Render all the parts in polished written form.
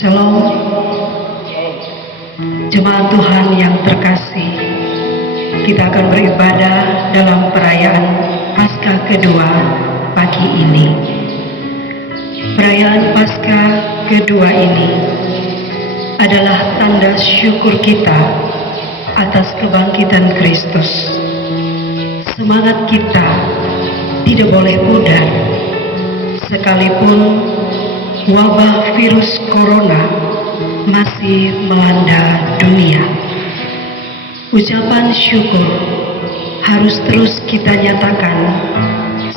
Shalom, jemaat Tuhan yang terkasih. Kita akan beribadah dalam perayaan Paskah kedua pagi ini. Perayaan Paskah kedua ini adalah tanda syukur kita atas kebangkitan Kristus. Semangat kita tidak boleh pudar, sekalipun wabah virus corona masih melanda dunia. Ucapan syukur harus terus kita nyatakan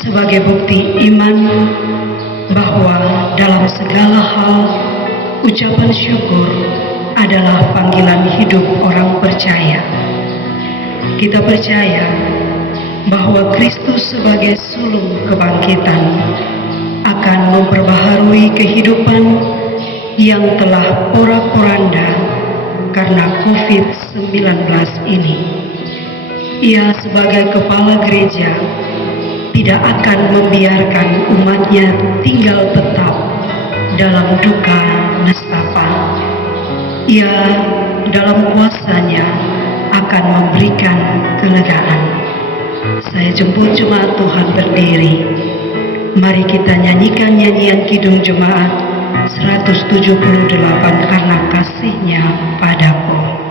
sebagai bukti iman bahwa dalam segala hal ucapan syukur adalah panggilan hidup orang percaya. Kita percaya bahwa Kristus sebagai sulung kebangkitan akan memperbaharui kehidupan yang telah porak-poranda karena COVID-19 ini. Ia sebagai kepala gereja tidak akan membiarkan umatnya tinggal tetap dalam duka nestapa. Ia dalam kuasanya akan memberikan kelegaan. Saya jemput jemaat Tuhan berdiri. Mari kita nyanyikan nyanyian Kidung Jemaat 178 karena kasih-Nya padaku.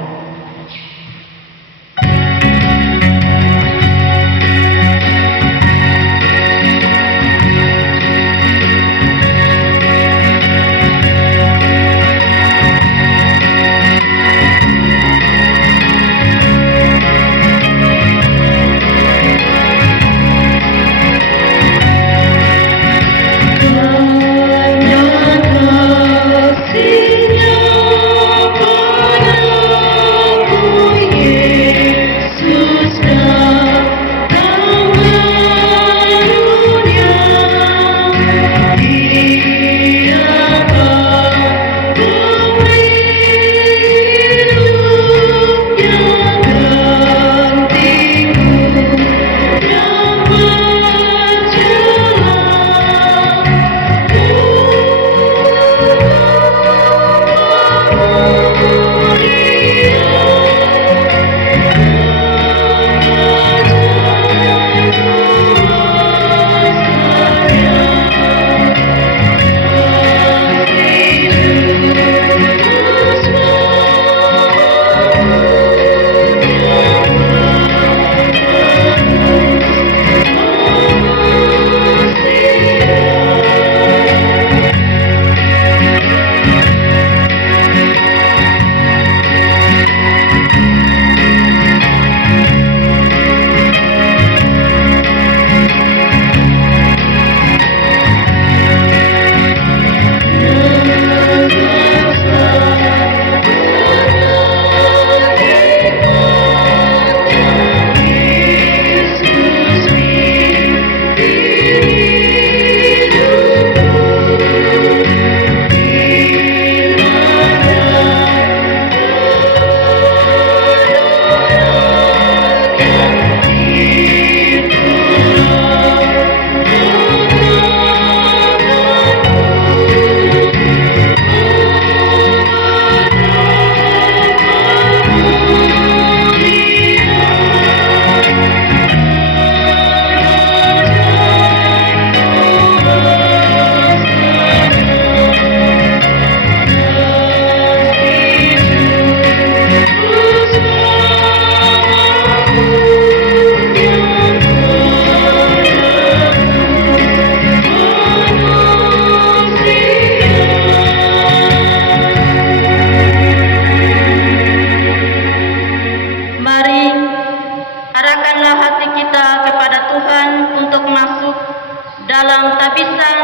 dalam tabisan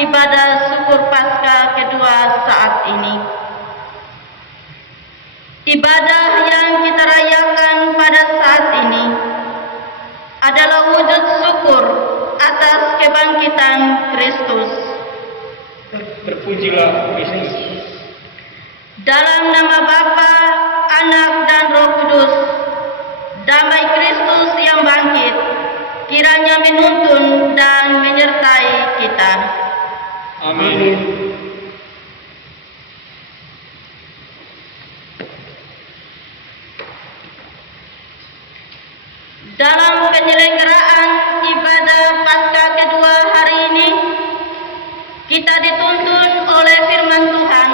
ibadah syukur Paskah kedua saat ini. Ibadah yang kita rayakan pada saat ini adalah wujud syukur atas kebangkitan Kristus. Terpujilah Kristus. Dalam nama Bapa, Anak, dan Roh Kudus, damai Kristus yang bangkit kiranya menuntun dan menyertai kita. Amin. Kita dituntun oleh firman Tuhan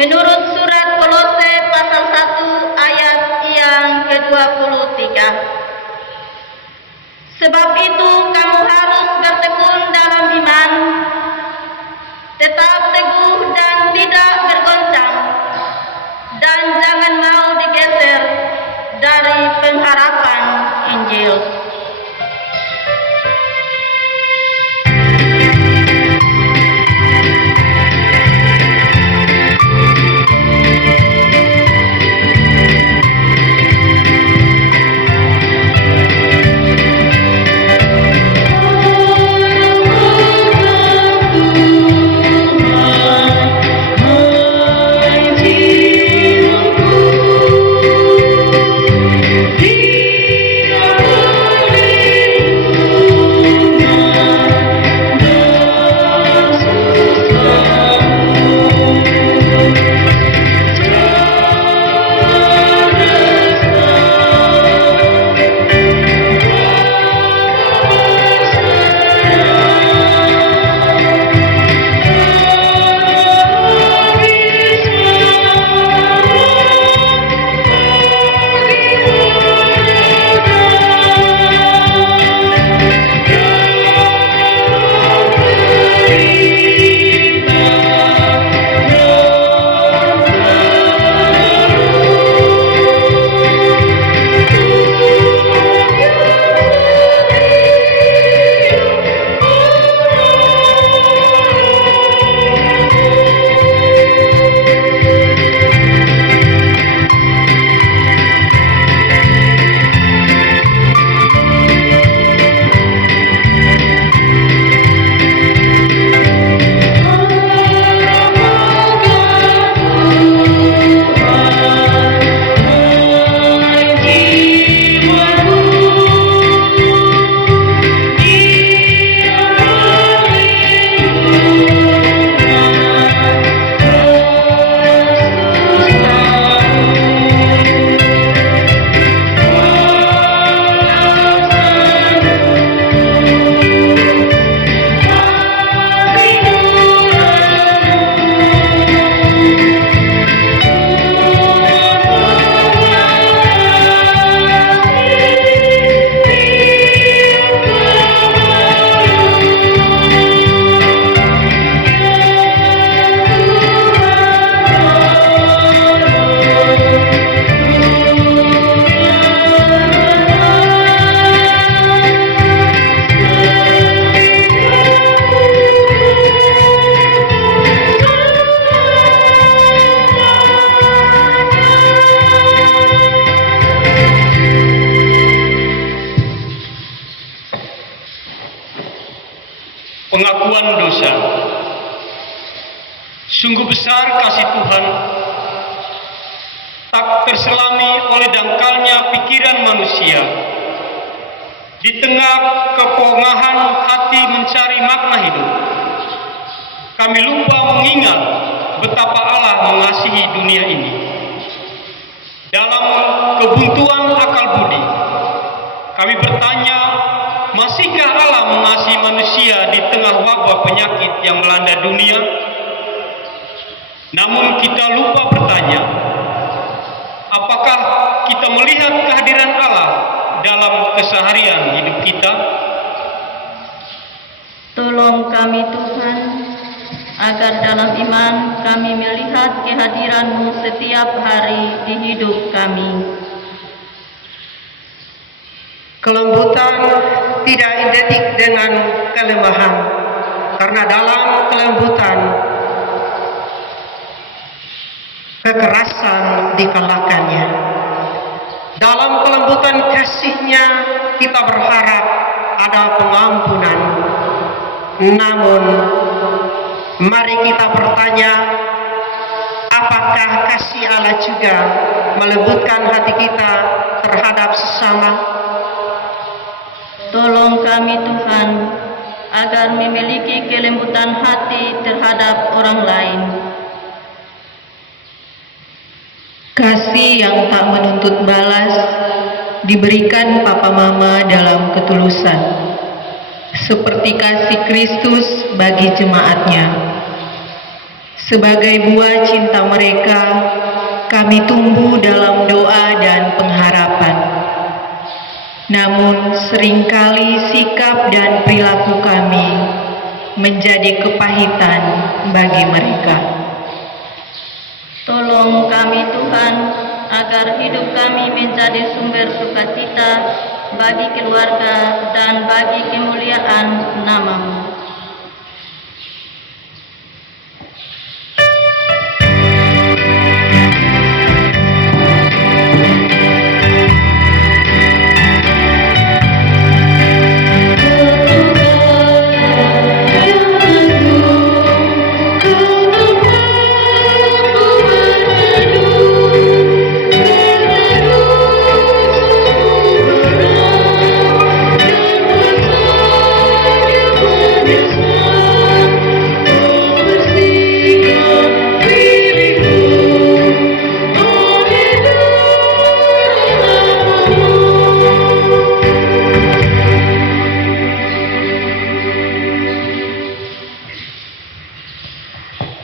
menurut surat Kolose pasal 1 ayat yang ke-23. Sebab itu kamu harus bertekun dalam iman, tetap teguh dan tidak bergoncang, dan jangan mau digeser dari pengharapan Injil. Pengakuan dosa. Sungguh besar kasih Tuhan, tak terselami oleh dangkalnya pikiran manusia. Di tengah kepongahan hati mencari makna hidup, kami lupa mengingat betapa Allah mengasihi dunia ini. Dalam kebuntuan akal budi, kami bertanya, masihkah Allah mengasihi manusia di tengah wabah penyakit yang melanda dunia? Namun kita lupa bertanya, apakah kita melihat kehadiran Allah dalam keseharian hidup kita? Tolong kami Tuhan, agar dalam iman kami melihat kehadiran-Mu setiap hari di hidup kami. Kelembutan tidak identik dengan kelemahan, karena dalam kelembutan kekerasan dikalahkannya. Dalam kelembutan kasih-Nya kita berharap ada pengampunan. Namun mari kita bertanya, apakah kasih Allah juga melembutkan hati kita terhadap sesama? Tolong kami Tuhan, agar memiliki kelembutan hati terhadap orang lain. Kasih yang tak menuntut balas diberikan Papa Mama dalam ketulusan. seperti kasih Kristus bagi jemaatnya. Sebagai buah cinta mereka, kami tumbuh dalam doa dan pengharapan. Namun seringkali sikap dan perilaku kami menjadi kepahitan bagi mereka. Tolong kami Tuhan, agar hidup kami menjadi sumber sukacita bagi keluarga dan bagi kemuliaan nama-Mu.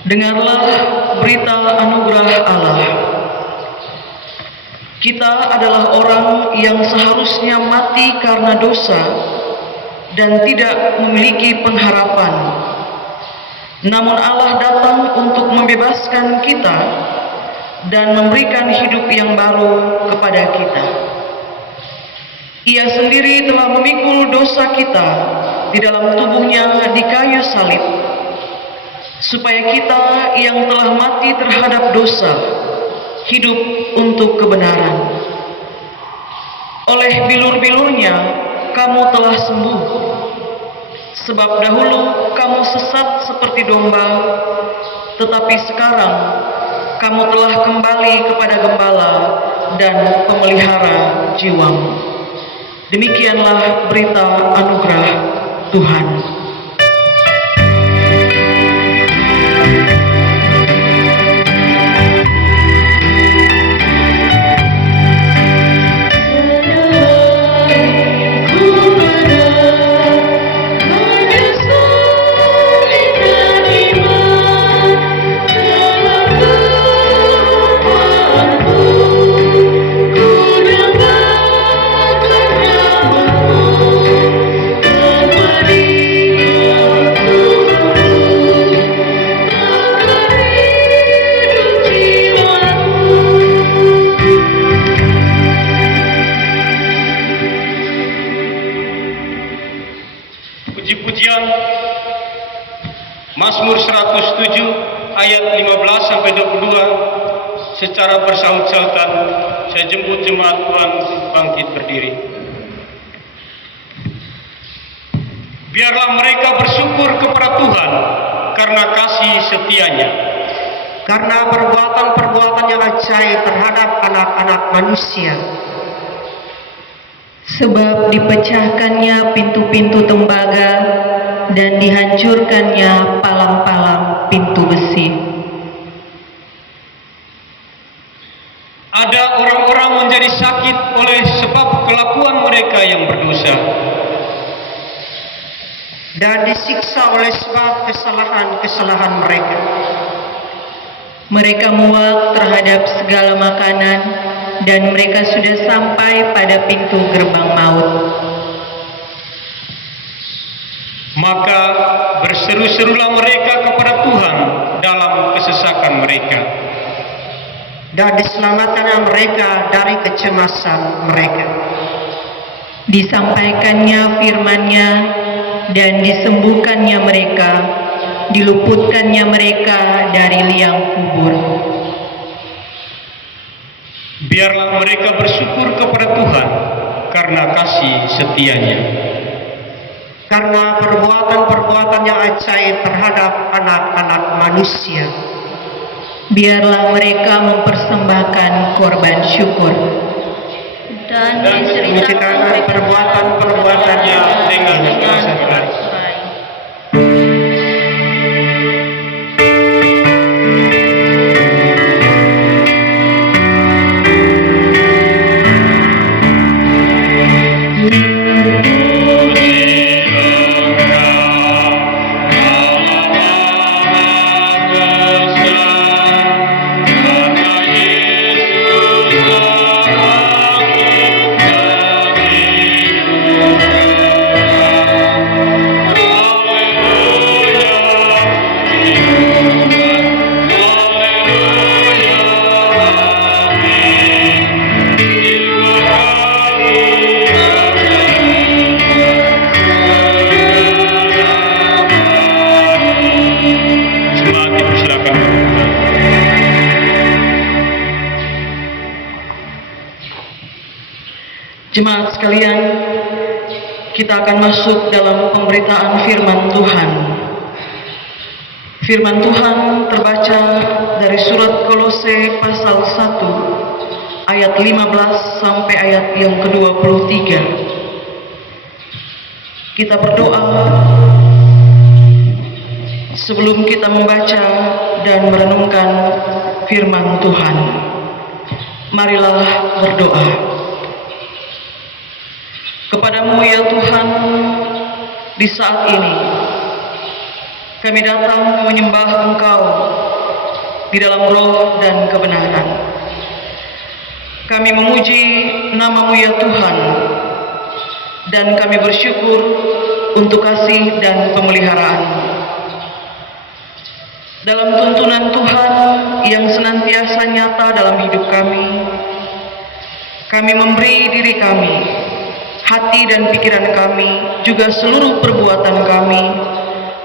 Dengarlah berita anugerah Allah. Kita adalah orang yang seharusnya mati karena dosa dan tidak memiliki pengharapan. Namun Allah datang untuk membebaskan kita dan memberikan hidup yang baru kepada kita. Ia sendiri telah memikul dosa kita di dalam tubuhnya di kayu salib, supaya kita yang telah mati terhadap dosa hidup untuk kebenaran. Oleh bilur-bilurnya kamu telah sembuh, sebab dahulu kamu sesat seperti domba, tetapi sekarang kamu telah kembali kepada gembala dan pemelihara jiwamu. Demikianlah berita anugerah Tuhan. Puji-pujian Mazmur 107 ayat 15 sampai 22 secara bersaut-sautan saya jemput jemaat Tuhan bangkit berdiri. Biarlah mereka bersyukur kepada Tuhan karena kasih setianya, karena perbuatan-perbuatan yang ajaib terhadap anak-anak manusia. Sebab dipecahkannya pintu-pintu tembaga dan dihancurkannya palang-palang pintu besi. Ada orang-orang menjadi sakit oleh sebab kelakuan mereka yang berdosa, dan disiksa oleh sebab kesalahan-kesalahan mereka. Mereka muak terhadap segala makanan, dan mereka sudah sampai pada pintu gerbang maut. Maka berseru-serulah mereka kepada Tuhan dalam kesesakan mereka, dan diselamatkannya mereka dari kecemasan mereka. Disampaikannya firman-Nya dan disembuhkannya mereka, diluputkannya mereka dari liang kubur. Biarlah mereka bersyukur kepada Tuhan karena kasih setianya, karena perbuatan-perbuatan yang ajaib terhadap anak-anak manusia. Biarlah mereka mempersembahkan korban syukur Dan menceritakan perbuatan-perbuatannya dengan rasa baik. Puji Jemaat sekalian, kita akan masuk dalam pemberitaan firman Tuhan. Firman Tuhan terbaca dari surat Kolose pasal 1 ayat 15 sampai ayat yang ke-23. Kita berdoa sebelum kita membaca dan merenungkan firman Tuhan. Marilah berdoa. Kepadamu ya Tuhan, di saat ini kami datang menyembah Engkau di dalam roh dan kebenaran. Kami memuji nama-Mu ya Tuhan, dan kami bersyukur untuk kasih dan pemeliharaan-Mu. Dalam tuntunan Tuhan yang senantiasa nyata dalam hidup kami memberi diri kami, hati dan pikiran kami, juga seluruh perbuatan kami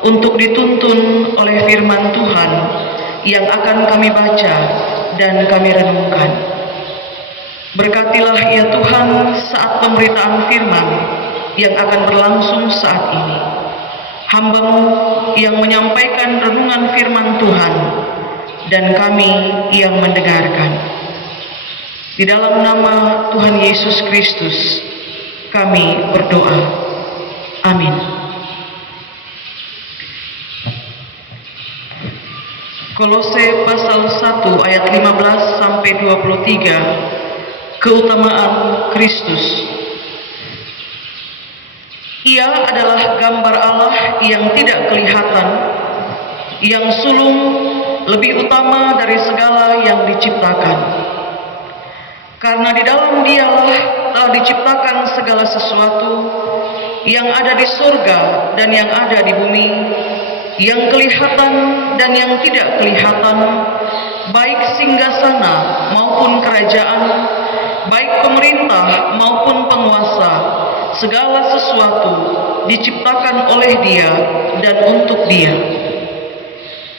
untuk dituntun oleh firman Tuhan yang akan kami baca dan kami renungkan. Berkatilah ya Tuhan saat pemberitaan firman yang akan berlangsung saat ini. Hamba-Mu yang menyampaikan renungan firman Tuhan dan kami yang mendengarkan. Di dalam nama Tuhan Yesus Kristus kami berdoa. Amin. Kolose pasal 1 ayat 15 sampai 23. Keutamaan Kristus. Ia adalah gambar Allah yang tidak kelihatan, yang sulung, lebih utama dari segala yang diciptakan. Karena di dalam Dialah telah diciptakan segala sesuatu yang ada di surga dan yang ada di bumi, yang kelihatan dan yang tidak kelihatan, baik singgasana maupun kerajaan, baik pemerintah maupun penguasa. Segala sesuatu diciptakan oleh Dia dan untuk Dia.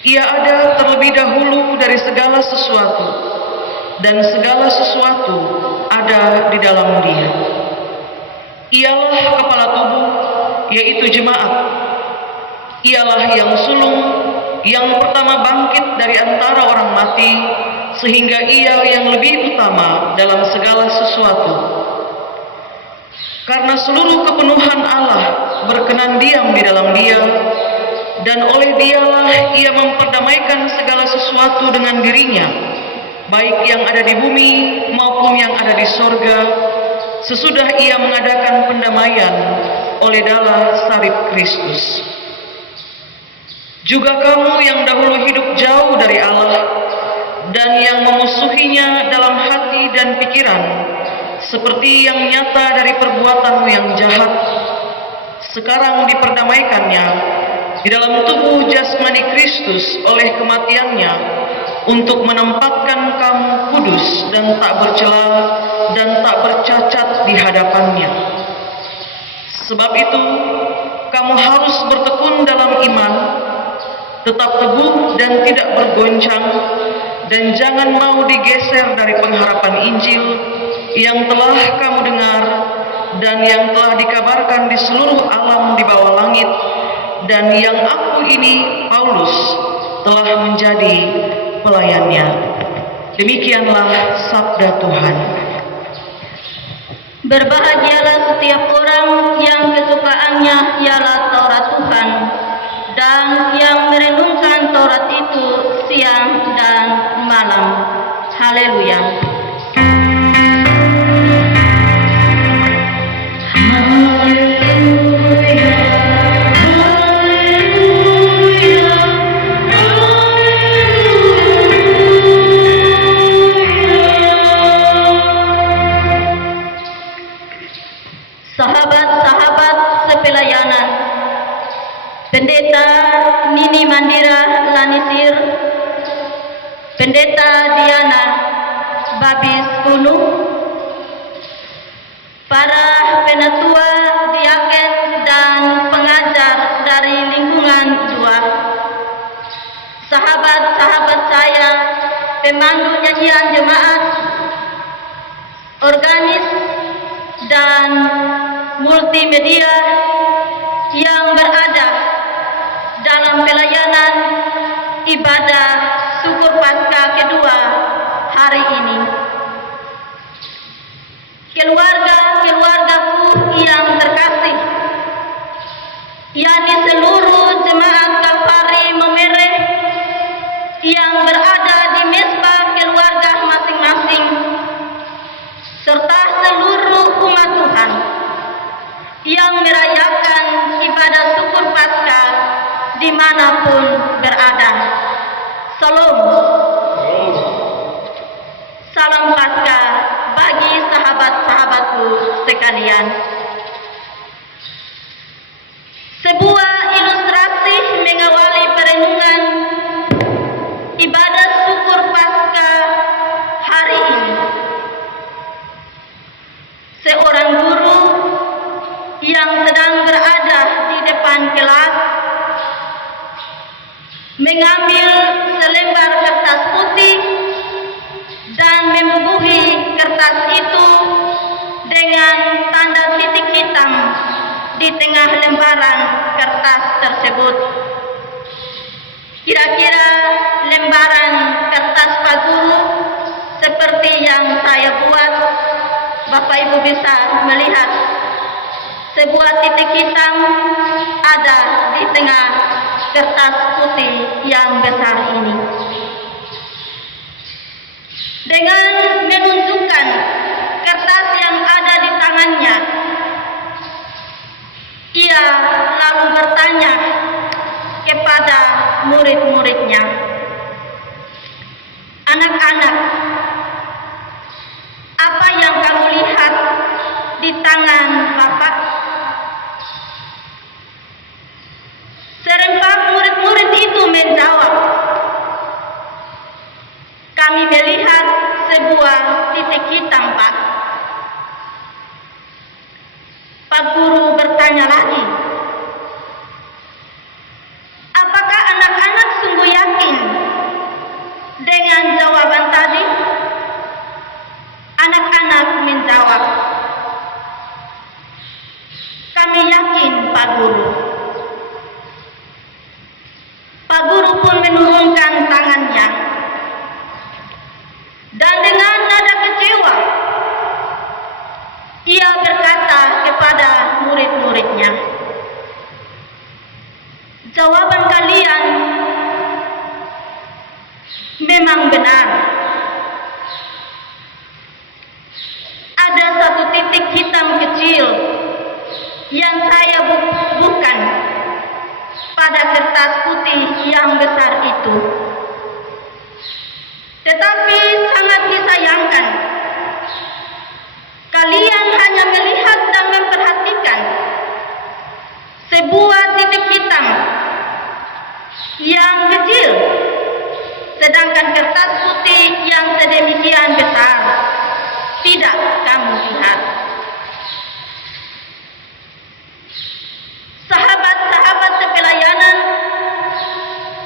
Ia ada terlebih dahulu dari segala sesuatu, dan segala sesuatu ada di dalam Dia. Ialah kepala tubuh, yaitu jemaat. Ialah yang sulung, yang pertama bangkit dari antara orang mati, sehingga Ia yang lebih utama dalam segala sesuatu. Karena seluruh kepenuhan Allah berkenan diam di dalam Dia, dan oleh Dialah Ia memperdamaikan segala sesuatu dengan dirinya, baik yang ada di bumi maupun yang ada di sorga, sesudah Ia mengadakan pendamaian oleh darah salib Kristus. Juga kamu yang dahulu hidup jauh dari Allah dan yang memusuhinya dalam hati dan pikiran, seperti yang nyata dari perbuatanmu yang jahat, sekarang diperdamaikannya di dalam tubuh jasmani Kristus oleh kematiannya, untuk menempatkan kamu kudus dan tak bercela dan tak bercacat di hadapannya. Sebab itu, kamu harus bertekun dalam iman, tetap teguh dan tidak bergoncang, dan jangan mau digeser dari pengharapan Injil yang telah kamu dengar dan yang telah dikabarkan di seluruh alam di bawah langit, dan yang aku ini, Paulus, telah menjadi pelayannya. Demikianlah sabda Tuhan. Berbahagialah setiap orang yang kesukaannya ialah Taurat Tuhan, dan yang merenungkan Taurat itu siang dan malam. Haleluya. Sahabat-sahabat sepelayanan, Pendeta Nini Mandira Lanisir, Pendeta Diana Babis Gunung, para penatua, diaken dan pengajar dari lingkungan 2, sahabat-sahabat saya, pemandu nyanyian jemaat, organis dan multimedia yang berada dalam pelayanan ibadah syukur Paskah kedua hari ini. Keluarga-keluargaku yang terkasih, yakni seluruh jemaat Kalvari Memereh yang berada di mesbah keluarga masing-masing, serta seluruh umat Tuhan yang merayakan ibadah syukur Paskah dimanapun berada. Salam. Salam Paskah bagi sahabat-sahabatku sekalian. Sebuah ilustrasi mengawali perenungan ibadah syukur Paskah hari ini. Seorang guru yang sedang berada di depan kelas mengambil selembar kertas putih dan membubuhi kertas itu dengan tanda titik hitam di tengah lembaran kertas tersebut. Kira-kira lembaran kertas Pak Guru seperti yang saya buat, Bapak Ibu bisa melihat sebuah titik hitam ada di tengah kertas putih yang besar ini. Dengan menunjukkan kertas yang ada di tangannya, ia lalu bertanya kepada murid-muridnya, "Anak-anak, apa yang kamu lihat di tangan Bapak?" Serempak murid-murid itu menjawab, "Kami melihat sebuah titik hitam, Pak." Pak Guru bertanya lagi, "Apakah anak-anak sungguh yakin dengan jawaban tadi?" Anak-anak menjawab, "Kami yakin, Pak Guru." Pak Guru pun menurunkan tangannya dan dengan nada kecewa ia berkata kepada murid-muridnya, "Jawaban kalian memang benar. Ada satu titik hitam kecil yang saya bubuhkan pada kertas putih yang besar itu. Tetapi sangat disayangkan, kalian hanya melihat dan memperhatikan sebuah titik hitam yang kecil, sedangkan kertas putih yang sedemikian besar tidak kamu lihat." Sahabat-sahabat sepelayanan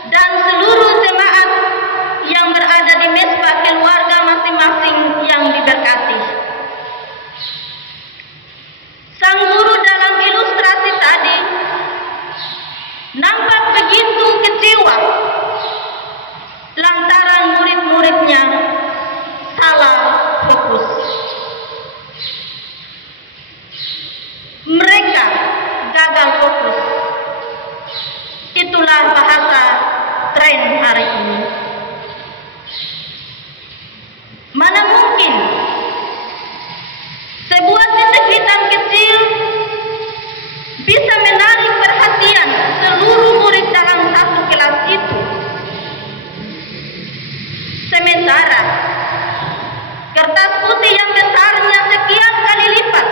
dan seluruh jemaat yang berada di mesbah keluarga masing-masing yang diberkati, sang guru dalam ilustrasi tadi nampak begitu kecewa lantaran murid-muridnya salah fokus. Mereka gagal fokus. Itulah bahasa tren hari ini. Mana mungkin sebuah titik hitam kecil bisa menarik perhatian seluruh murid dalam satu kelas itu, sementara kertas putih yang besarnya sekian kali lipat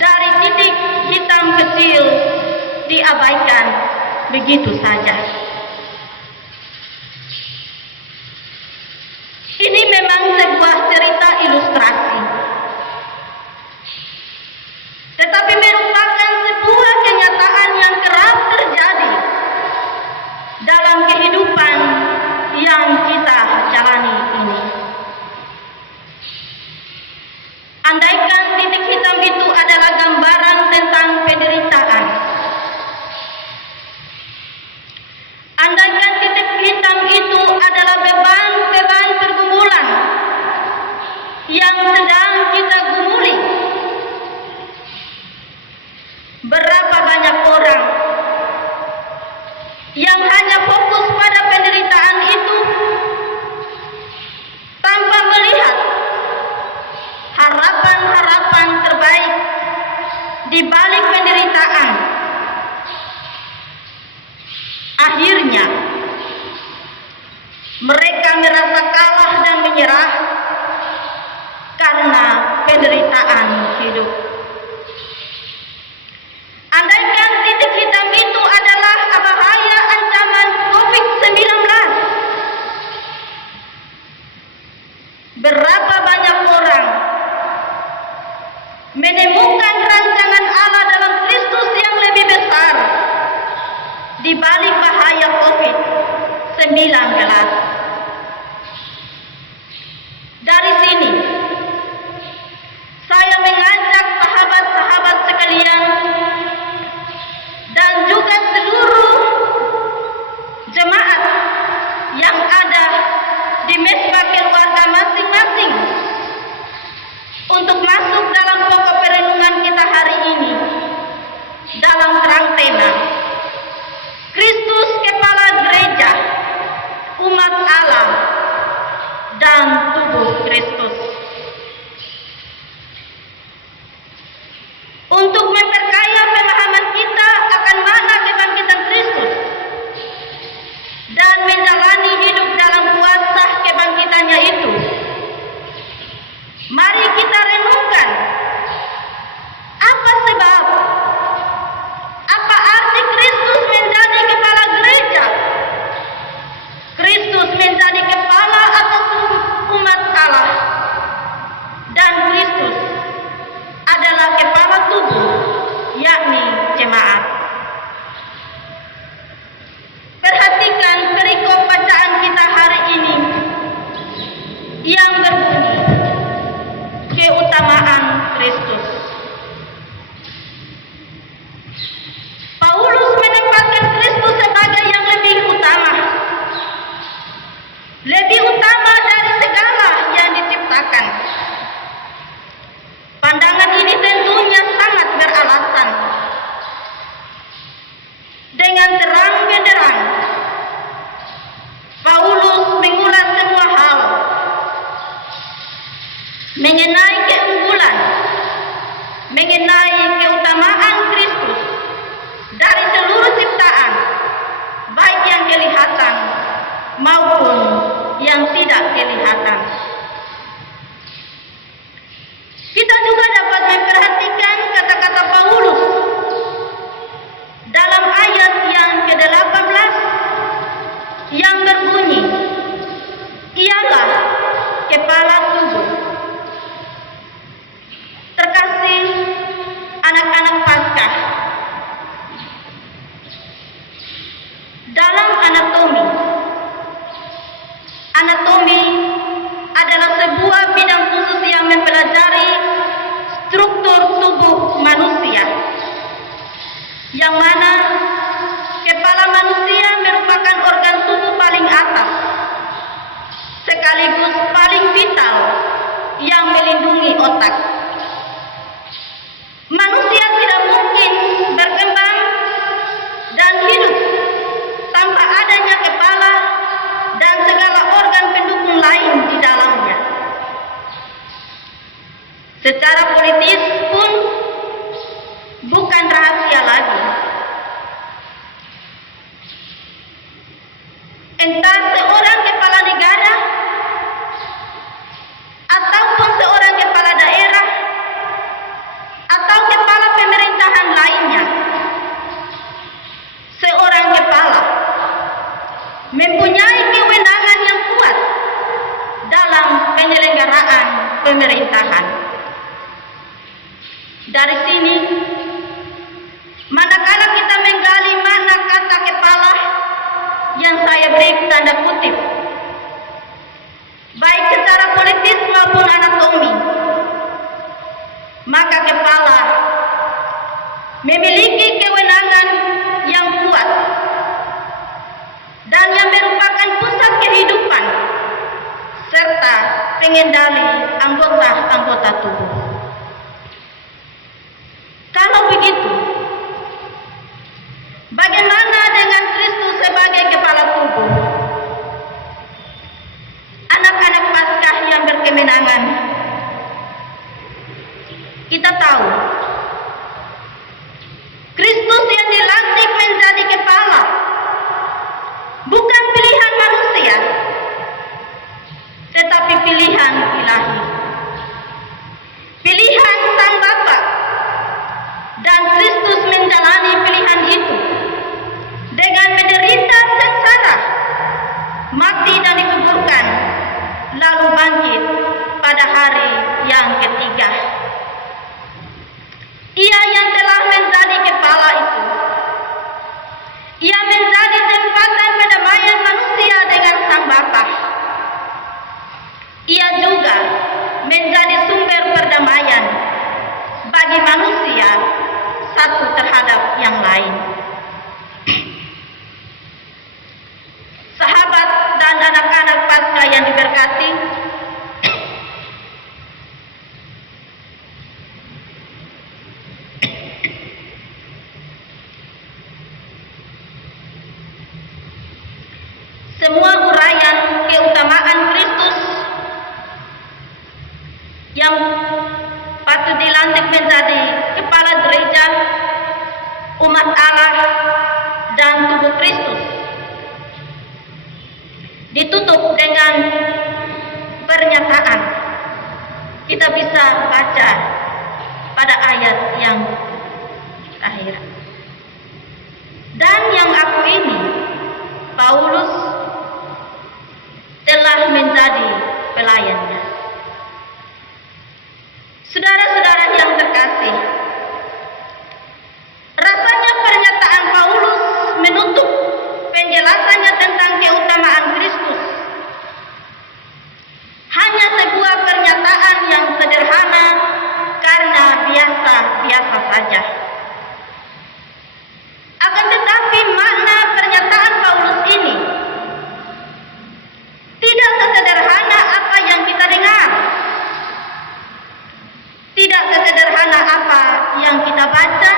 dari titik hitam kecil diabaikan begitu saja. Ini memang sebuah cerita ilustrasi, tetapi merupakan sebuah kenyataan yang kerap terjadi dalam kehidupan yang kita jalani ini. Andaikan titik hitam andaikan titik hitam itu adalah beban-beban pergumulan yang sedang kita gumuli, berapa banyak orang yang hanya fokus pada penderitaan itu tanpa melihat harapan-harapan terbaik di balik penderitaan. Akhirnya mereka merasa kalah dan menyerah karena penderitaan hidup. Andaikan titik hitam itu adalah bahaya ancaman COVID-19, berapa banyak orang menemukan rancangan Allah dalam Kristus yang lebih besar di balik bahaya COVID-19. Dari sini, saya mengajak sahabat-sahabat sekalian dan juga seluruh jemaat yang ada di mesbah keluarga masing-masing untuk masuk dalam pokok perenungan kita hari ini dalam terang tema Kristus Kepala Gereja, umat Allah, dan tubuh Kristus. Untuk memperkaya pemahaman kita akan makna kebangkitan Kristus dan menjalani hidup dalam kuasa kebangkitannya itu, mari kita renungkan apa sebab, apa arti Kristus menjadi kepala gereja. Kristus menjadi kepala atas umat Allah, dan Kristus adalah kepala tubuh, yakni jemaat. Perhatikan perikop bacaan kita hari ini yang berbunyi keutamaan Kristus. Paulus menempatkan Kristus sebagai yang lebih utama dari segala yang diciptakan. Pandangan ini tentunya sangat beralasan. Dengan terang benderang, Paulus mengulas semua hal mengenai keunggulan, mengenai keutamaan Kristus dari seluruh ciptaan, baik yang kelihatan maupun yang tidak kelihatan. Kita juga dapat memperhatikan kata-kata Paulus dalam ayat yang ke-18 yang berbunyi, ialah kepala tubuh. Terkasih anak-anak Paskah, dalam anatomi adalah sebuah bidang khusus yang mempelajari struktur tubuh manusia, yang mana kepala manusia merupakan organ tubuh paling atas sekaligus paling vital yang melindungi otak. Manusia tidak mungkin berkembang dan hidup tanpa adanya kepala dan segala organ pendukung lain di dalamnya. Secara politis pun bukan rahasia lagi. Entah seorang kepala negara ataupun seorang kepala daerah atau kepala pemerintahan lainnya, seorang kepala mempunyai kewenangan yang kuat dalam penyelenggaraan pemerintahan. Dari sini, manakala kita menggali makna kata kepala yang saya beri tanda kutip, baik secara politis maupun anatomi, maka kepala memiliki kewenangan yang kuat dan mengendali anggota-anggota tubuh. Kalau begitu, bagaimana dengan Kristus sebagai kepala tubuh? Anak-anak Paskah yang berkemenangan, kita tahu Kristus yang dilantik menjadi kepala bukan pilihan manusia, tetapi pilihan ilahi, pilihan Sang Bapa, dan Kristus menjalani pilihan itu dengan menderita sengsara, mati dan dikuburkan, lalu bangkit pada hari yang ketiga. Ia yang telah menjadi kepala itu, ia menjadi jembatan pendamaian manusia dengan Sang Bapa. Ia juga menjadi sumber perdamaian bagi manusia satu terhadap yang lain. Sahabat dan anak-anak Paskah yang diberkati, semua uraian keutamaan Kristus yang patut dilantik menjadi kepala gereja, umat Allah, dan tubuh Kristus ditutup dengan pernyataan. Kita bisa baca pada ayat yang terakhir. Dan yang aku ini, Paulus, telah menjadi pelayannya. Saudara-saudara yang terkasih, rasanya pernyataan Paulus menutup penjelasannya tentang keutamaan Kristus hanya sebuah pernyataan yang sederhana karena biasa-biasa saja. Akan tetapi makna pernyataan Paulus ini tidak sesederhana apa yang kita dengar, tidak sesederhana apa yang kita baca,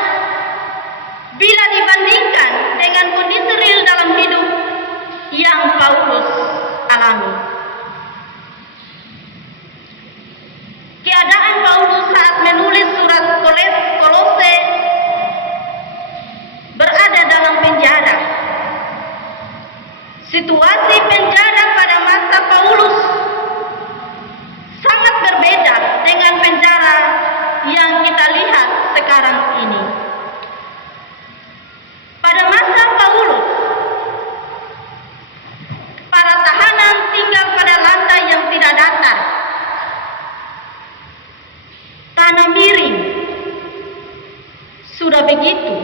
bila dibandingkan dengan kondisi real dalam hidup yang Paulus alami. Keadaan Paulus saat menulis surat Kolose berada dalam penjara. Situasi penjara pada masa Paulus sangat berbeda dengan penjara yang kita lihat sekarang ini. Pada masa Paulus, para tahanan tinggal pada lantai yang tidak datar, tanah miring. Sudah begitu,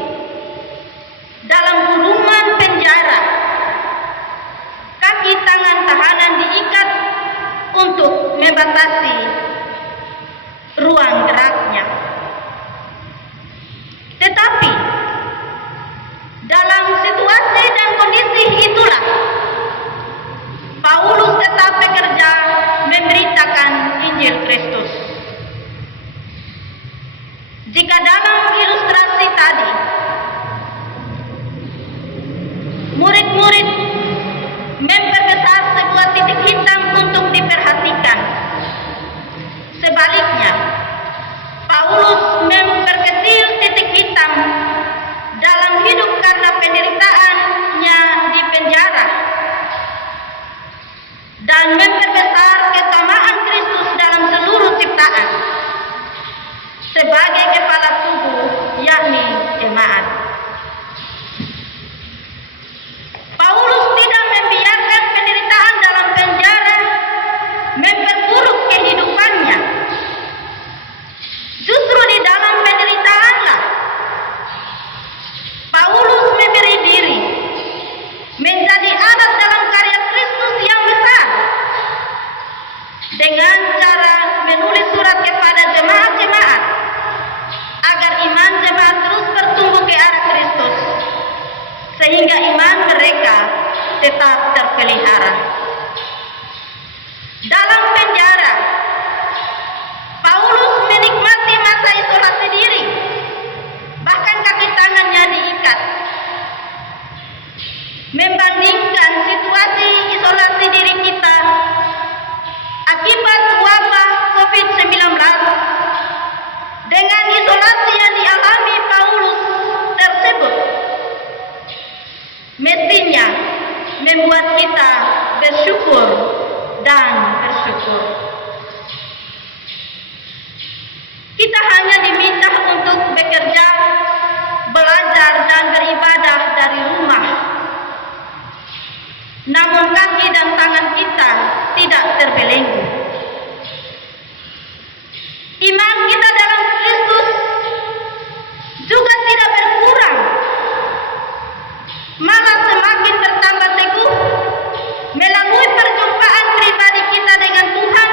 dalam kurungan penjara, kaki tangan tahanan diikat untuk membatasi ruang geraknya. Tetapi dalam situasi dan kondisi itulah Paulus tetap bekerja memberitakan Injil Kristus. Jika dalam ilustrasi tadi murid-murid memperbesar sebuah titik hitam untuk diperhatikan, sebaliknya Paulus memperkecil titik hitam dalam hidup karena penderitaannya di penjara dan memperbesar keutamaan Kristus dalam seluruh ciptaan sebagai kepala tubuh, yakni jemaat. Paulus tidak membiarkan penderitaan dalam penjara memperburuk kehidupannya. Justru di dalam penderitaanlah Paulus memberi diri menjadi alat dalam karya Kristus yang besar dengan cara menulis surat kepada jemaat-jemaat agar iman jemaat terus bertumbuh ke arah Kristus sehingga iman mereka tetap terpelihara. Dalam penjara, Paulus menikmati masa isolasi diri, bahkan kaki tangannya diikat. Membandingkan situasi isolasi diri kita akibat wabah COVID-19 dengan isolasi yang dialami Paulus tersebut, mestinya membuat kita bersyukur dan bersyukur. Kita hanya diminta untuk bekerja, belajar, dan beribadah dari rumah. Namun kaki dan tangan kita tidak terbelenggu. Iman kita dalam Kristus juga tidak berkurang, malah semakin bertambah teguh melalui perjumpaan pribadi kita dengan Tuhan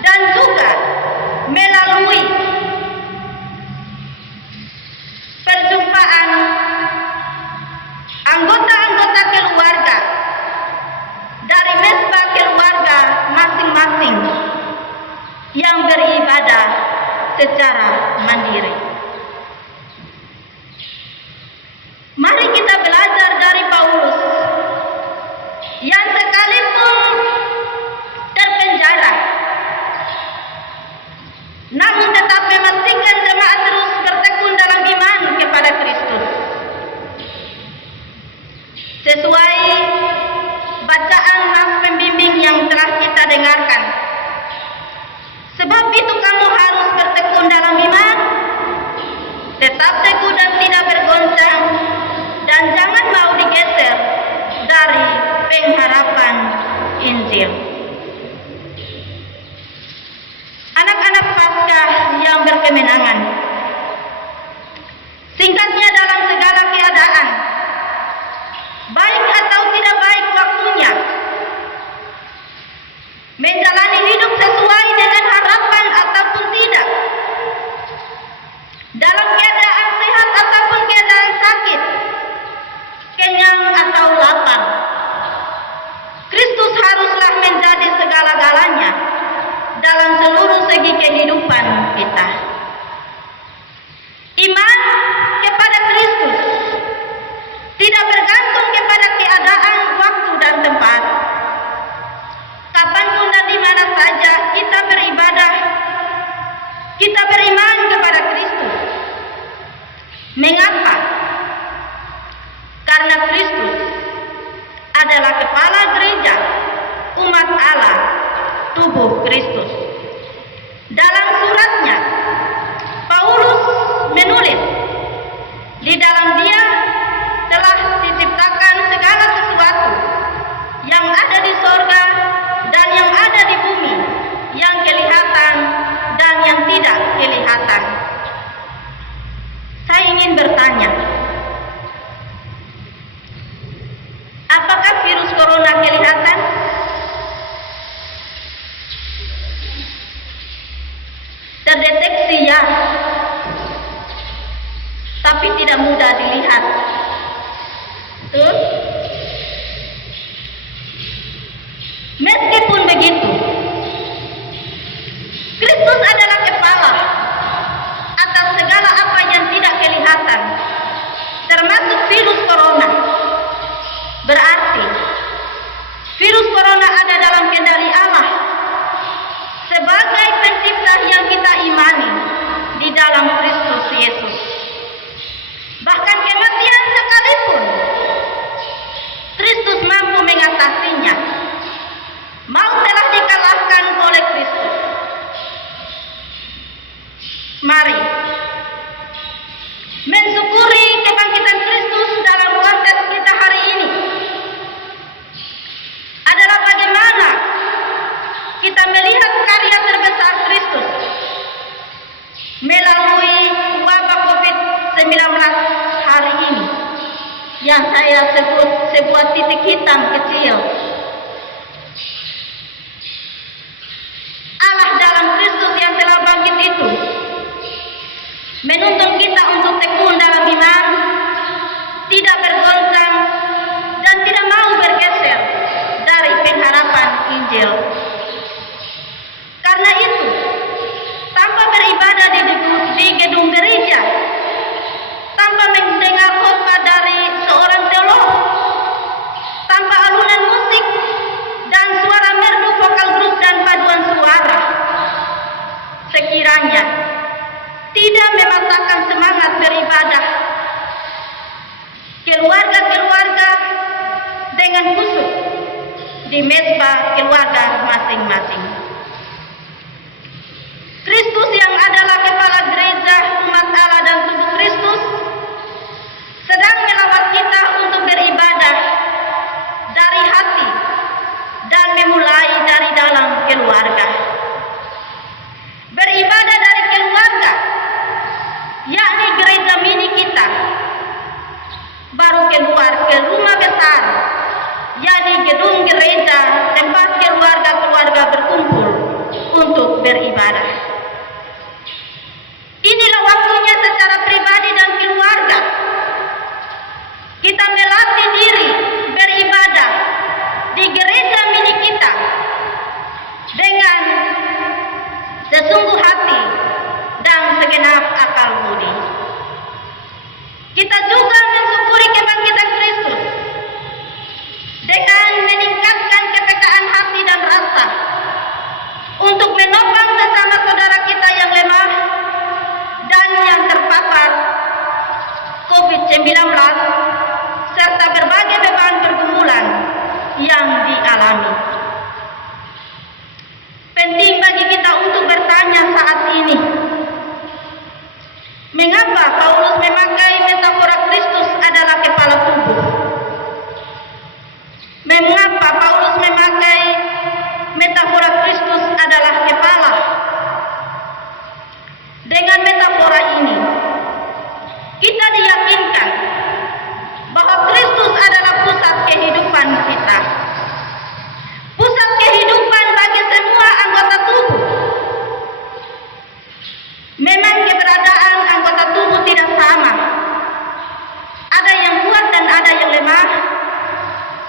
dan juga melalui perjumpaan anggota-anggota keluarga dari mesbah keluarga masing-masing yang beribadah secara mandiri. Mari kita belajar dari Paulus yang sekalipun terpenjara, namun tetap memastikan jemaat terus bertekun dalam iman kepada Kristus. Sesuai bacaan nas pembimbing yang telah kita dengarkan. Sebab itu kamu harus bertekun dalam iman, tetap teguh dan tidak bergoncang, dan jangan mau digeser dari pengharapan Injil. Anak-anak Paskah yang berkemenangan, singkatnya dalam segala keadaan, baik atau tidak baik waktunya, menjalani hidup sesuai dengan harapan ataupun tidak, dalam keadaan sehat ataupun keadaan sakit, kenyang atau lapar, Kristus haruslah menjadi segala-galanya dalam seluruh segi kehidupan kita. Iman kepada Kristus tidak bergantung kepada keadaan, waktu, dan tempat. Kapanpun dan di mana saja kita beribadah, kita beriman kepada Kristus. Mengapa? Karena Kristus adalah kepala gereja, umat Allah, tubuh Kristus. Dalam suratnya, Paulus menulis, di dalam Dia telah diciptakan segala sesuatu yang ada di sorga dan yang ada di bumi, yang kelihatan dan yang tidak kelihatan. Saya ingin bertanya, apakah virus corona kelihatan? Terdeteksi ya, tapi tidak mudah dilihat. Betul? Meskipun begitu, Kristus adalah kepala atas segala apa yang tidak kelihatan, termasuk virus corona. Berarti virus corona ada dalam kendali Allah sebagai pencipta yang kita imani di dalam Kristus Yesus. Bahkan kematian sekalipun, Kristus mampu mengatasinya. Maut telah dikalahkan oleh Kristus. Mari mensyukuri kebangkitan Kristus dalam konteks kita hari ini adalah bagaimana kita melihat karya terbesar Kristus melalui wabah COVID-19 hari ini, yang saya sebut sebuah titik hitam kecil. Allah dalam Kristus yang telah bangkit itu menuntun kita untuk tekun dalam iman, tidak bergoncang, dan tidak mau bergeser dari pengharapan Injil. kiranya tidak mematahkan semangat beribadah keluarga-keluarga dengan khusyuk di mezbah keluarga masing-masing. Kristus yang adalah kepala gereja umat Allah dan tubuh Kristus sedang melawat kita untuk beribadah dari hati dan memulai dari dalam keluarga. Beribadah dari keluarga, yakni gereja mini kita, baru keluar ke rumah besar, yakni gedung gereja tempat keluarga-keluarga berkumpul untuk beribadah. Inilah waktunya secara pribadi dan keluarga kita melatih diri beribadah di gereja mini kita dengan sesungguh hati dan segenap akal budi. Kita juga mensyukuri kebangkitan Kristus dengan meningkatkan kepekaan hati dan rasa untuk menopang sesama saudara kita yang lemah dan yang terpapar COVID-19 serta berbagai beban pergumulan yang dialami. Penting bagi kita untuk bertanya saat ini, mengapa Paulus memakai metafora Kristus adalah kepala tubuh? Mengapa Paulus memakai metafora Kristus adalah kepala? Dengan metafora ini, kita diyakinkan bahwa Kristus adalah pusat kehidupan kita. Pusat kehidupan bagi semua anggota tubuh. Memang keberadaan anggota tubuh tidak sama. Ada yang kuat dan ada yang lemah.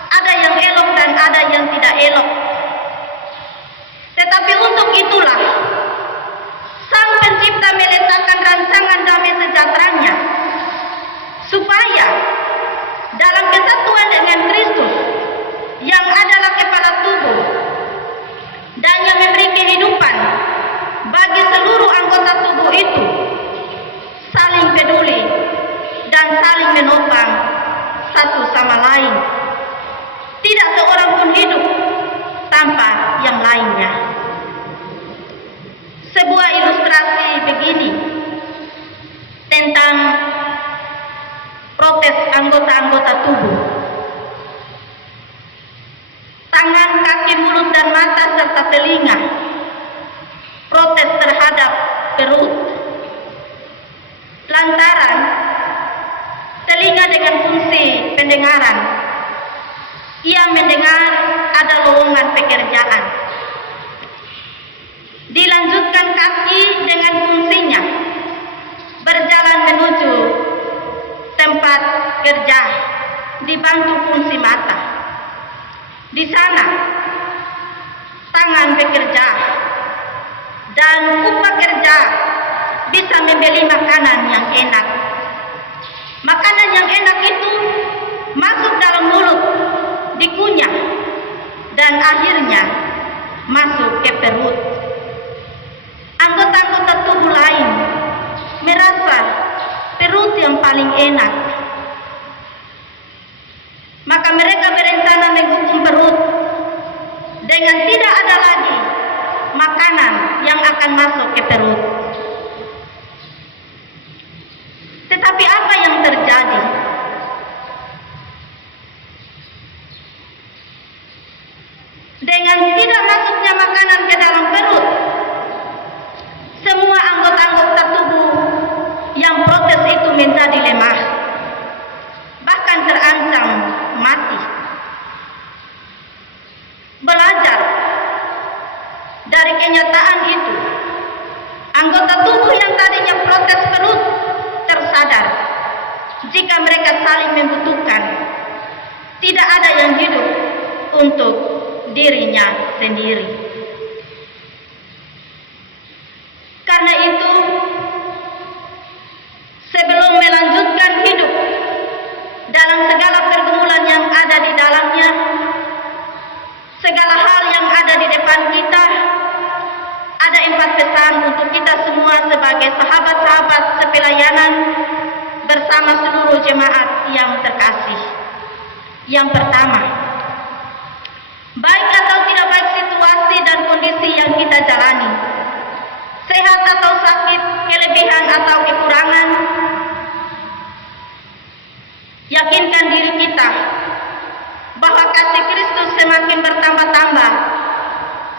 Ada yang elok dan ada yang tidak elok. Tetapi untuk itulah Sang Pencipta meletakkan rancangan damai sejahteranya supaya dalam kesatuan dengan Kristus yang adalah kepala tubuh dan yang memberi kehidupan bagi seluruh anggota tubuh itu, saling peduli dan saling menopang satu sama lain. Tidak seorang pun hidup tanpa yang lainnya. Sebuah ilustrasi begini tentang protes anggota-anggota tubuh. Tangan, kaki, mulut, dan mata serta telinga protes terhadap perut. Lantaran telinga dengan fungsi pendengaran, ia mendengar ada lowongan pekerjaan. Dilanjutkan kaki dengan fungsinya berjalan menuju tempat kerja, dibantu fungsi mata. Di sana tangan bekerja dan upah kerja bisa membeli makanan yang enak. Makanan yang enak itu masuk dalam mulut, dikunyah, dan akhirnya masuk ke perut. Anggota-anggota tubuh lain merasa perut yang paling enak. Maka mereka berencana menghukum perut dengan tidak ada lagi makanan yang akan masuk ke perut. Tetapi apa yang terjadi? Dengan tidak masuknya makanan ke dalam perut, semua anggota-anggota tubuh yang protes itu menjadi lemah, bahkan terancam mati. Belajar dari kenyataan itu, anggota tubuh yang tadinya protes perut tersadar jika mereka saling membutuhkan. Tidak ada yang hidup untuk dirinya sendiri. Karena itu, sebelum melanjutkan hidup dalam segala pergumulan yang ada di dalamnya, segala hal yang ada di depan kita, ada 4 pesan untuk kita semua sebagai sahabat-sahabat sepelayanan bersama seluruh jemaat yang terkasih. Yang pertama, baik atau tidak baik situasi dan kondisi yang kita jalani, sehat atau sakit, kelebihan atau kekurangan, yakinkan diri kita bahwa kasih Kristus semakin bertambah-tambah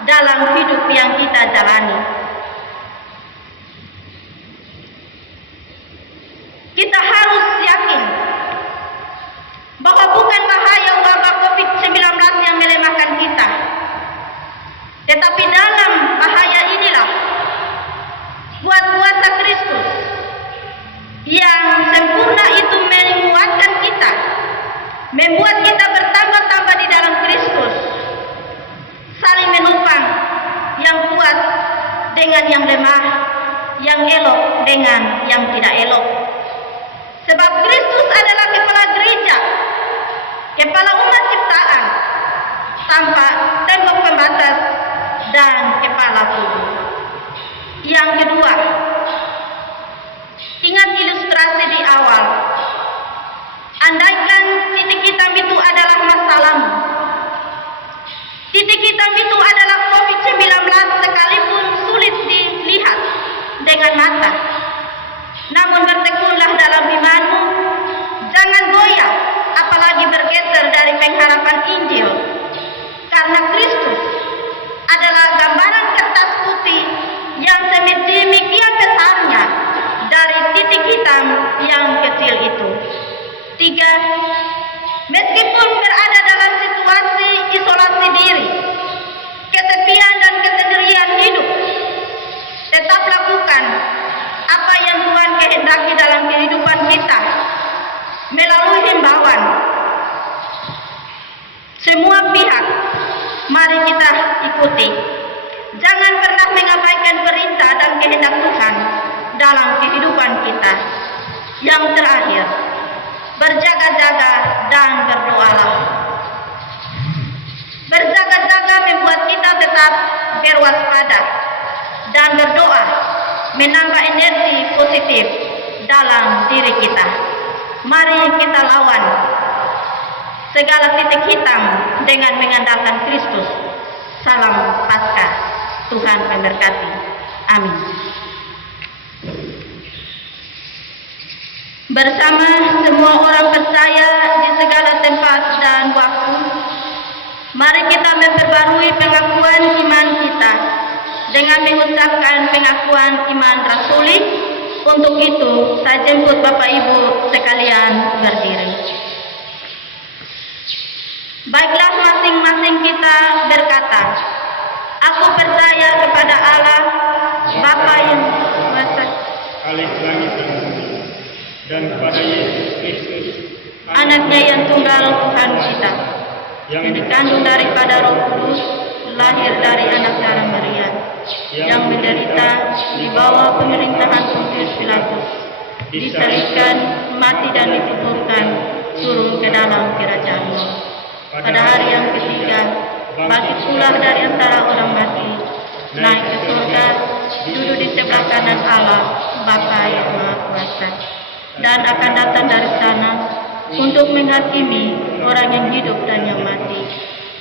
dalam hidup yang kita jalani. Kita harus yakin bahwa bukan bahaya wabah COVID-19 yang melemahkan kita, tetapi dalam bahaya inilah kuasa Kristus yang sempurna itu menguatkan kita, membuat kita bertambah-tambah di dalam Kristus, saling menopang yang kuat dengan yang lemah, yang elok dengan yang tidak elok. Sebab Kristus adalah kepala gereja, kepala umat ciptaan, tanpa tembok pembatas dan kepala tubuh. Yang kedua, ingat ilustrasi di awal. Andaikan titik hitam itu adalah masalahmu, titik hitam itu adalah COVID-19 sekalipun sulit dilihat dengan mata, namun bertekunlah dalam imanmu, jangan goyah, apalagi bergeser dari pengharapan Injil, karena Kristus adalah gambaran kertas putih yang sedemikian besarnya dari titik hitam yang kecil itu. 3. Meskipun berada dalam situasi isolasi diri, kesepian dan kesendirian hidup, tetap lakukan apa yang Tuhan kehendaki dalam kehidupan kita melalui himbauan. Semua pihak, mari kita ikuti. Jangan pernah mengabaikan perintah dan kehendak Tuhan dalam kehidupan kita. Yang terakhir, berjaga-jaga dan berdoalah. Berjaga-jaga membuat kita tetap berwaspada, dan berdoa menambah energi positif dalam diri kita. Mari kita lawan segala titik hitam dengan mengandalkan Kristus. Salam Paskah. Tuhan memberkati. Amin. Bersama semua orang percaya di segala tempat dan waktu, mari kita memperbarui pengakuan iman kita dengan mengucapkan pengakuan iman rasuli. Untuk itu, saya jemput Bapak Ibu sekalian berdiri. Baiklah, masing-masing kita berkata, aku percaya kepada Allah, Bapa yang Kuasa, Khalik langit dan bumi, dan kepada Yesus Kristus, Anaknya yang tunggal Tuhan kita, yang dikandung daripada Roh Kudus, lahir dari anak darah Maria, yang menderita di bawah pemerintahan Pontius Pilatus, disalibkan, mati dan dikuburkan, turun ke dalam kerajaan-Mu. Pada hari yang ketiga, bangkit pula dari antara orang mati, naik ke surga, duduk di sebelah kanan Allah, Bapa yang Maha Kuasa, dan akan datang dari sana untuk menghakimi orang yang hidup dan yang mati.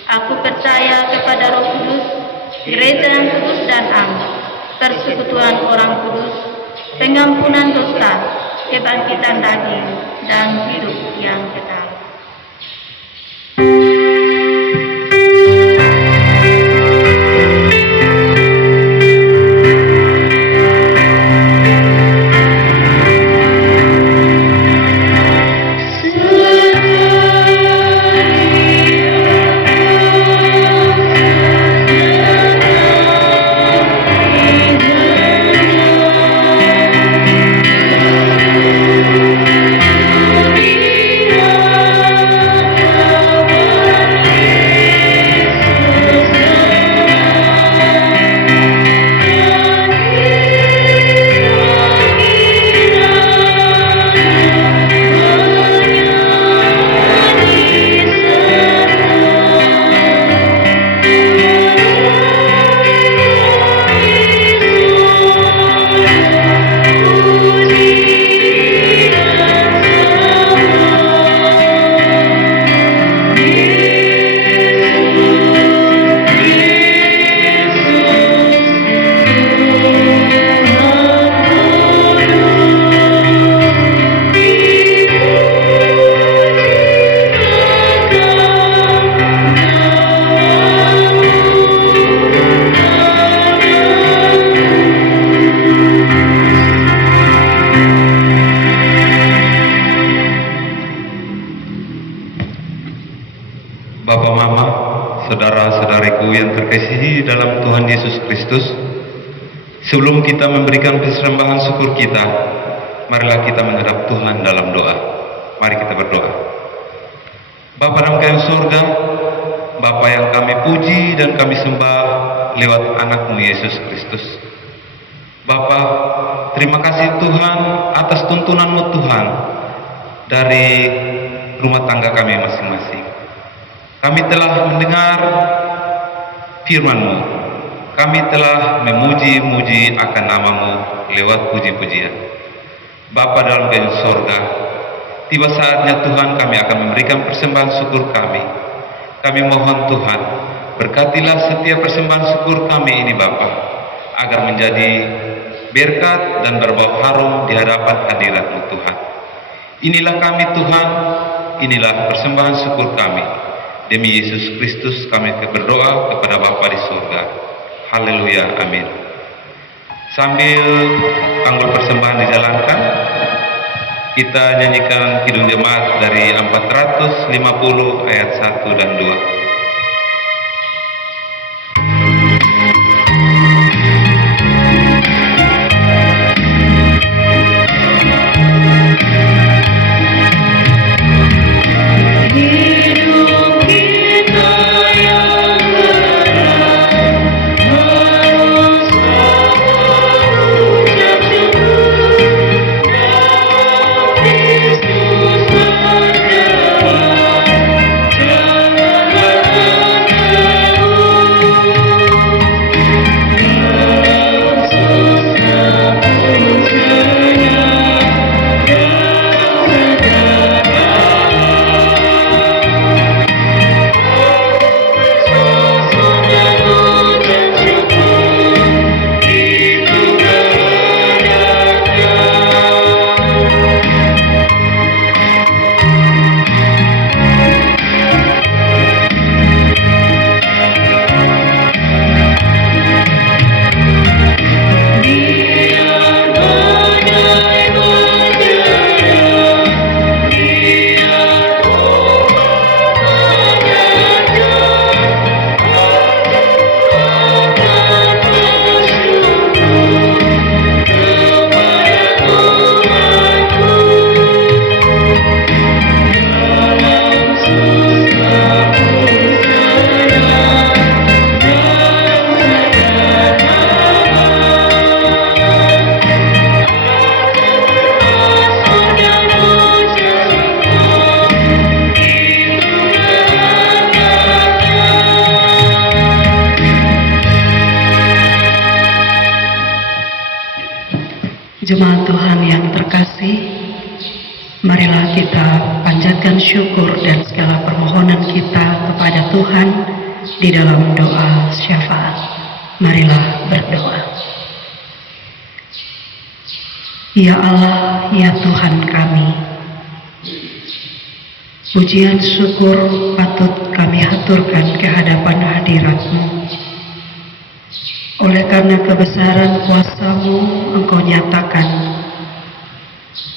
Aku percaya kepada Roh Kudus, gereja yang kudus dan am, persekutuan orang kudus, pengampunan dosa, kebangkitan daging, dan hidup yang kekal. Maria. saudara-saudariku yang terkasihi dalam Tuhan Yesus Kristus, sebelum kita memberikan persembahan syukur kita, marilah kita menghadap Tuhan dalam doa. Mari kita berdoa. Bapa dalam kerajaan surga, Bapa yang kami puji dan kami sembah lewat anak-Mu Yesus Kristus. Bapa, terima kasih Tuhan atas tuntunan-Mu Tuhan dari rumah tangga kami masing-masing. Kami telah mendengar firman-Mu. Kami telah memuji-muji akan nama-Mu lewat puji-pujian. Bapa dalam kerajaan surga, tiba saatnya Tuhan kami akan memberikan persembahan syukur kami. Kami mohon Tuhan, berkatilah setiap persembahan syukur kami ini Bapa, agar menjadi berkat dan berbau harum di hadapan hadirat-Mu Tuhan. Inilah kami Tuhan, inilah persembahan syukur kami. Demi Yesus Kristus kami berdoa kepada Bapa di surga. Haleluya, amin. Sambil panggul persembahan dijalankan, kita nyanyikan Kidung Jemaat dari 450 ayat 1 dan 2. Jemaat Tuhan yang terkasih, marilah kita panjatkan syukur dan segala permohonan kita kepada Tuhan di dalam doa syafaat. Marilah berdoa. Ya Allah, ya Tuhan kami, pujian syukur patut kami haturkan ke hadapan hadirat-Mu. Oleh karena kebesaran kuasa-Mu, Engkau nyatakan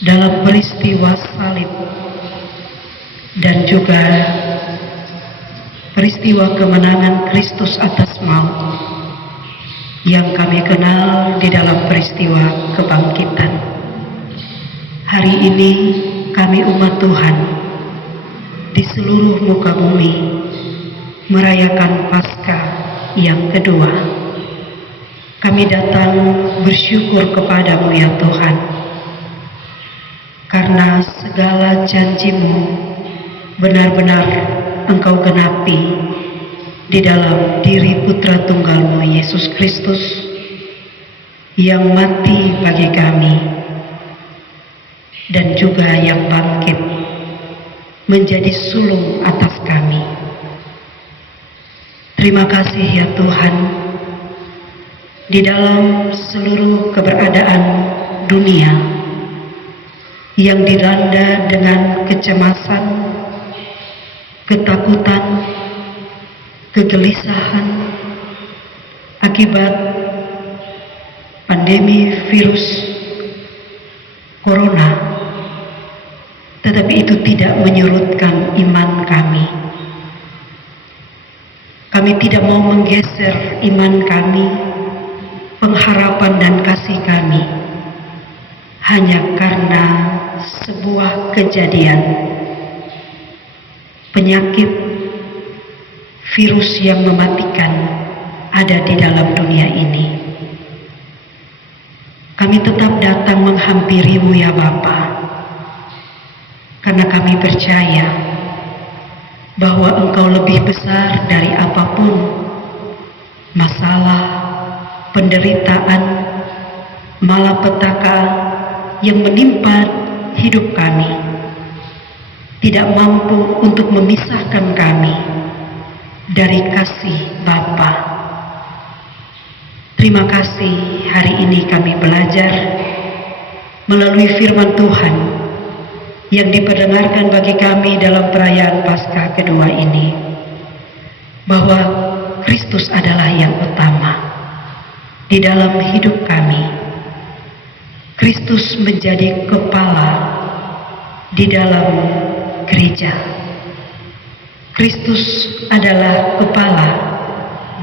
dalam peristiwa salib dan juga peristiwa kemenangan Kristus atas maut yang kami kenal di dalam peristiwa kebangkitan. Hari ini kami umat Tuhan di seluruh muka bumi merayakan Paskah yang kedua. Kami datang bersyukur kepada-Mu ya Tuhan, karena segala janji-Mu benar-benar Engkau genapi di dalam diri Putra Tunggal-Mu Yesus Kristus yang mati bagi kami dan juga yang bangkit menjadi sulung atas kami. Terima kasih ya Tuhan. Di dalam seluruh keberadaan dunia yang dilanda dengan kecemasan, ketakutan, kegelisahan akibat pandemi virus corona, tetapi itu tidak menyurutkan iman kami. Kami tidak mau menggeser iman kami, pengharapan dan kasih kami, hanya karena sebuah kejadian, penyakit, virus yang mematikan ada di dalam dunia ini. Kami tetap datang menghampirimu ya Bapa, karena kami percaya bahwa Engkau lebih besar dari apapun masalah, penderitaan, malapetaka yang menimpa hidup kami, tidak mampu untuk memisahkan kami dari kasih Bapa. Terima kasih hari ini kami belajar melalui firman Tuhan yang diperdengarkan bagi kami dalam perayaan Paskah kedua ini, bahwa Kristus adalah yang utama di dalam hidup kami. Kristus menjadi kepala di dalam gereja. Kristus adalah kepala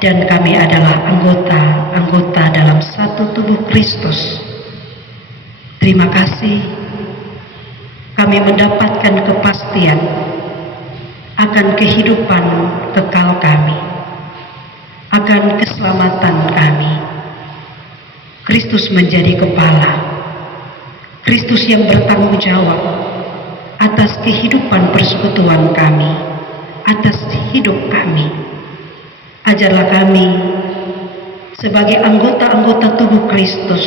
dan kami adalah anggota dalam satu tubuh Kristus. Terima kasih kami mendapatkan kepastian akan kehidupan kekal kami, akan keselamatan kami. Kristus menjadi kepala, Kristus yang bertanggung jawab atas kehidupan persekutuan kami, atas hidup kami. Ajarlah kami sebagai anggota-anggota tubuh Kristus,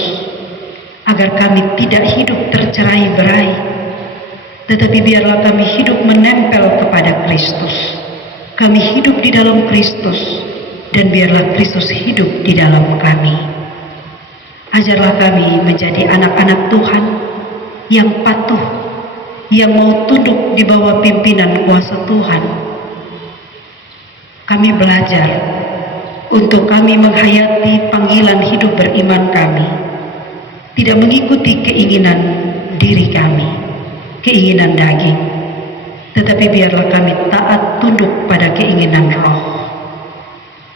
agar kami tidak hidup tercerai-berai, tetapi biarlah kami hidup menempel kepada Kristus. Kami hidup di dalam Kristus, dan biarlah Kristus hidup di dalam kami. Ajarlah kami menjadi anak-anak Tuhan yang patuh, yang mau tunduk di bawah pimpinan kuasa Tuhan. Kami belajar untuk kami menghayati panggilan hidup beriman kami, tidak mengikuti keinginan diri kami, keinginan daging, tetapi biarlah kami taat tunduk pada keinginan roh.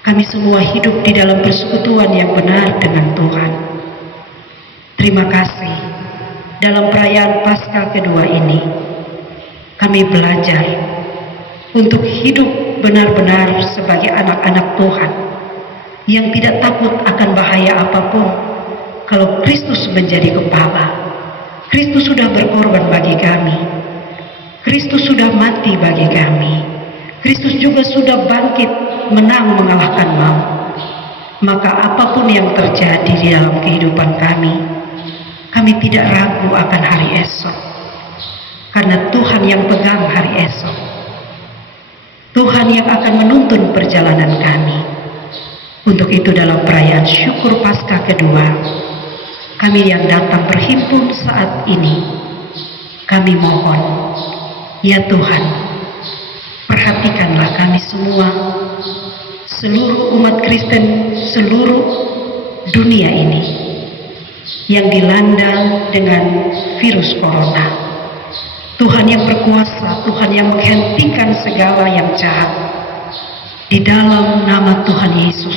Kami semua hidup di dalam persekutuan yang benar dengan Tuhan. Terima kasih, dalam perayaan Paskah kedua ini kami belajar untuk hidup benar-benar sebagai anak-anak Tuhan yang tidak takut akan bahaya apapun. Kalau Kristus menjadi kepala, Kristus sudah berkorban bagi kami, Kristus sudah mati bagi kami, Kristus juga sudah bangkit menang mengalahkan maut. Maka apapun yang terjadi di dalam kehidupan kami tidak ragu akan hari esok, karena Tuhan yang pegang hari esok, Tuhan yang akan menuntun perjalanan kami. Untuk itu dalam perayaan syukur Paskah kedua, kami yang datang berhimpun saat ini, kami mohon, ya Tuhan, perhatikanlah kami semua, seluruh umat Kristen seluruh dunia ini yang dilanda dengan virus corona. Tuhan yang berkuasa, Tuhan yang menghentikan segala yang jahat. Di dalam nama Tuhan Yesus,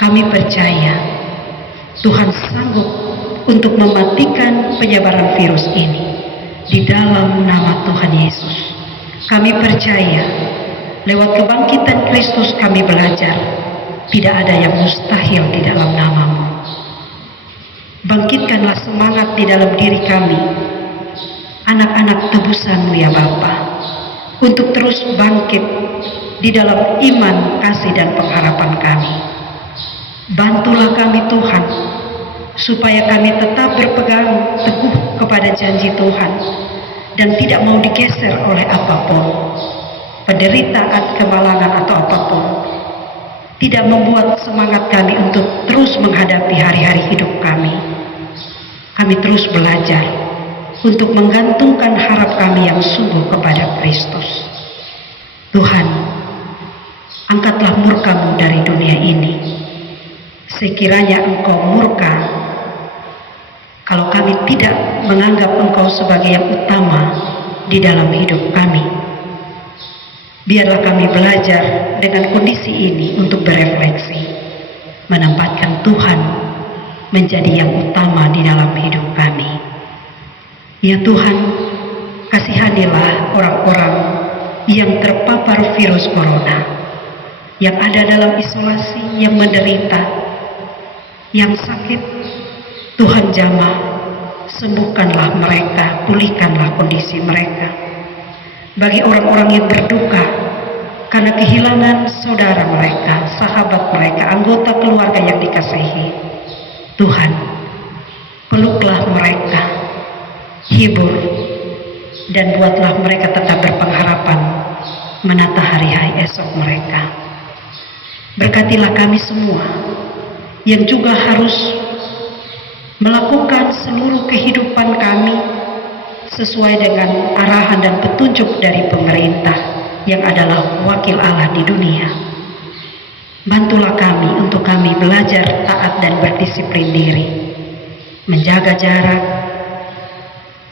kami percaya Tuhan sanggup untuk mematikan penyebaran virus ini. Di dalam nama Tuhan Yesus, kami percaya lewat kebangkitan Kristus kami belajar tidak ada yang mustahil di dalam nama-Mu. Bangkitkanlah semangat di dalam diri kami, anak-anak tebusan-Mu ya Bapa, untuk terus bangkit di dalam iman, kasih dan pengharapan kami. Bantulah kami Tuhan, supaya kami tetap berpegang teguh kepada janji Tuhan dan tidak mau digeser oleh apapun, penderitaan, kemalangan atau apapun. Tidak membuat semangat kami untuk terus menghadapi hari-hari hidup kami. Kami terus belajar untuk menggantungkan harap kami yang sungguh kepada Kristus. Tuhan, angkatlah murka-Mu dari dunia ini. Sekiranya Engkau murka kalau kami tidak menganggap Engkau sebagai yang utama di dalam hidup kami. Biarlah kami belajar dengan kondisi ini untuk berefleksi, menempatkan Tuhan menjadi yang utama di dalam hidup kami. Ya Tuhan, kasihanilah orang-orang yang terpapar virus corona, yang ada dalam isolasi, yang menderita, yang sakit. Tuhan jamah, sembuhkanlah mereka, pulihkanlah kondisi mereka. Bagi orang-orang yang berduka karena kehilangan saudara mereka, sahabat mereka, anggota keluarga yang dikasihi, Tuhan, peluklah mereka, hibur, dan buatlah mereka tetap berpengharapan menata hari-hari esok mereka. Berkatilah kami semua yang juga harus melakukan seluruh kehidupan kami sesuai dengan arahan dan petunjuk dari pemerintah yang adalah wakil Allah di dunia. Bantulah kami untuk kami belajar taat dan berdisiplin diri, menjaga jarak,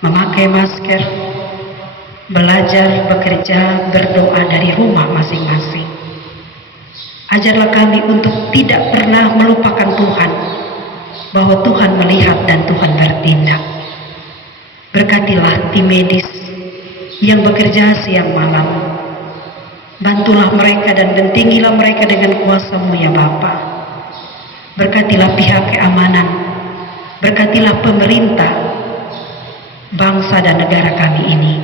memakai masker, belajar, bekerja, berdoa dari rumah masing-masing. Ajarlah kami untuk tidak pernah melupakan Tuhan, bahwa Tuhan melihat dan Tuhan bertindak. Berkatilah tim medis yang bekerja siang malam. Bantulah mereka dan bentingilah mereka dengan kuasa-Mu ya Bapa. Berkatilah pihak keamanan, berkatilah pemerintah, bangsa dan negara kami ini.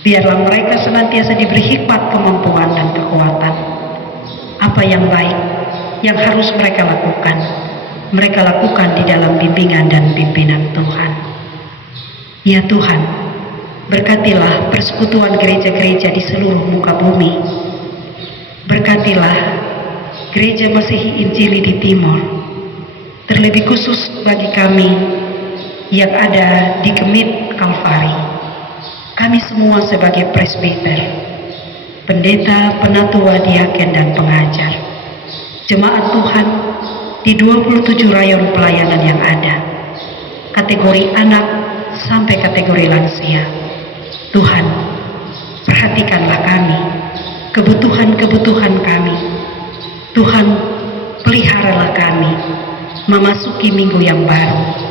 Biarlah mereka senantiasa diberi hikmat, kemampuan dan kekuatan. Apa yang baik yang harus mereka lakukan di dalam bimbingan dan pimpinan Tuhan. Ya Tuhan, berkatilah persekutuan gereja-gereja di seluruh muka bumi. Berkatilah gereja Masihi Injili di Timor, terlebih khusus bagi kami yang ada di Kemit Kalvari. Kami semua sebagai presbiter, pendeta, penatua, diaken, dan pengajar, jemaat Tuhan di 27 rayon pelayanan yang ada, kategori anak sampai kategori lansia. Tuhan, perhatikanlah kami, kebutuhan-kebutuhan kami. Tuhan, peliharalah kami memasuki minggu yang baru.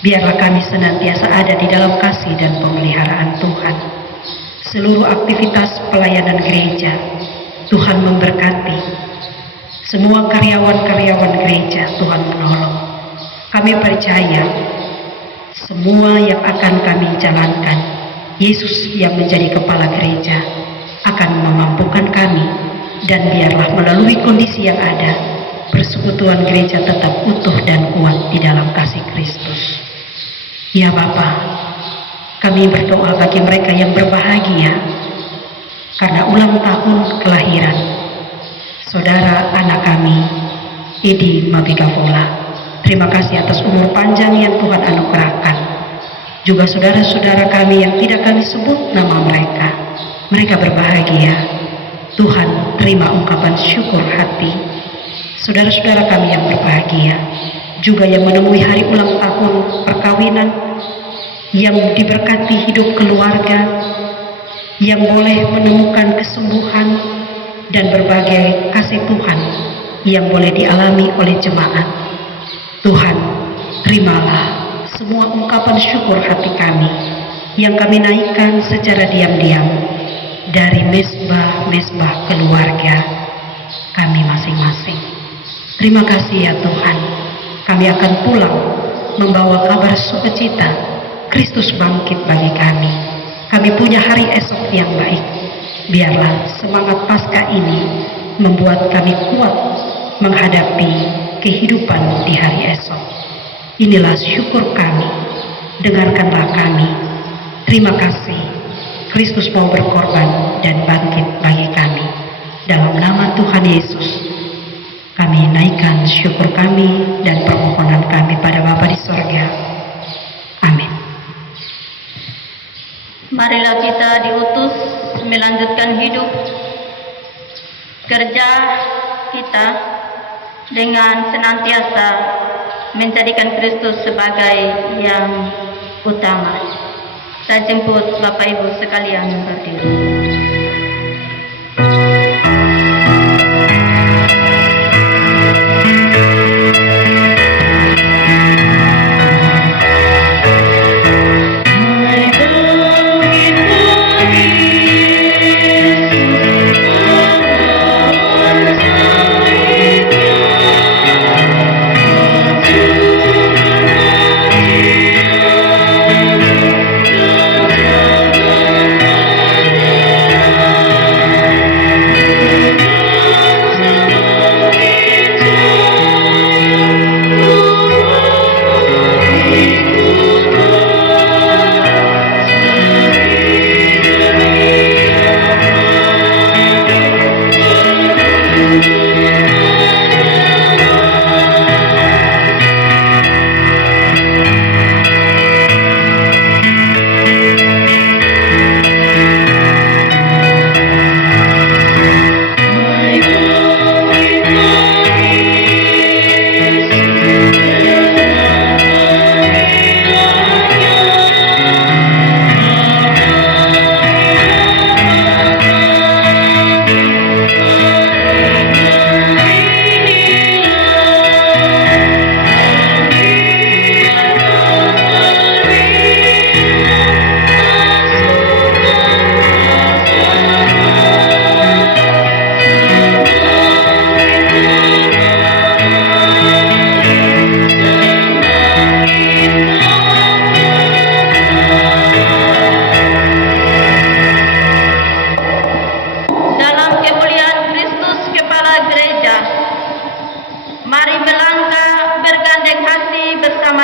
Biarlah kami senantiasa ada di dalam kasih dan pemeliharaan Tuhan. Seluruh aktivitas pelayanan gereja, Tuhan memberkati. Semua karyawan-karyawan gereja, Tuhan menolong. Kami percaya semua yang akan kami jalankan, Yesus yang menjadi kepala gereja akan memampukan kami, dan biarlah melalui kondisi yang ada, persekutuan gereja tetap utuh dan kuat di dalam kasih Kristus. Ya Bapa, kami berdoa bagi mereka yang berbahagia karena ulang tahun kelahiran saudara anak kami, Edi Mabigavola. Terima kasih atas umur panjang yang Tuhan anugerahkan. Juga saudara-saudara kami yang tidak kami sebut nama mereka. Mereka berbahagia. Tuhan, terima ungkapan syukur hati. Saudara-saudara kami yang berbahagia, juga yang menemui hari ulang tahun perkawinan, yang diberkati hidup keluarga, yang boleh menemukan kesembuhan dan berbagai kasih Tuhan yang boleh dialami oleh jemaat. Tuhan, terimalah semua ungkapan syukur hati kami yang kami naikkan secara diam-diam dari mezbah-mezbah keluarga kami masing-masing. Terima kasih ya Tuhan, kami akan pulang membawa kabar sukacita, Kristus bangkit bagi kami. Kami punya hari esok yang baik. Biarlah semangat Paskah ini membuat kami kuat menghadapi kehidupan di hari esok. Inilah syukur kami, dengarkanlah kami. Terima kasih, Kristus mau berkorban dan bangkit bagi kami. Dalam nama Tuhan Yesus, kami naikkan syukur kami dan permohonan kami pada Bapa di sorga. Amin. Marilah kita diutus melanjutkan hidup kerja kita dengan senantiasa menjadikan Kristus sebagai yang utama. Saya jemput Bapak Ibu sekalian berdiri.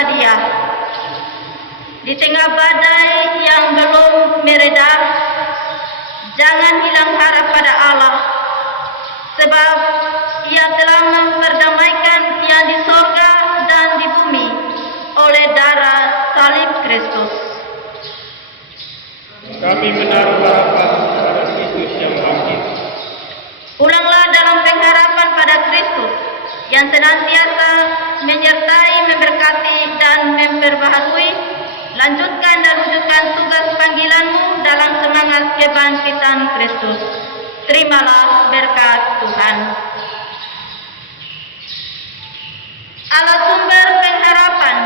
Muhammadiyah. Di tengah badai yang belum mereda, jangan hilang harap pada Allah, sebab Ia telah memperdamaikan yang di sorga dan di bumi oleh darah salib Kristus. Kami menaruh harapan pada Kristus yang bangkit. Ulanglah dalam pengharapan pada Kristus yang senantiasa menyertai, memberkati, dan memperbaharui. Lanjutkan dan wujudkan tugas panggilanmu dalam semangat kebangkitan Kristus. Terimalah berkat Tuhan. Allah sumber pengharapan,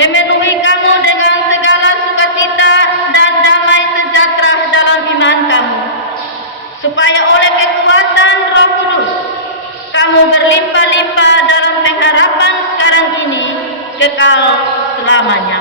memenuhi kamu dengan segala sukacita dan damai sejahtera dalam iman kamu, supaya oleh kekuatan Roh Kudus kamu berlimpah-limpah dalam pengharapan sekarang ini kekal selamanya.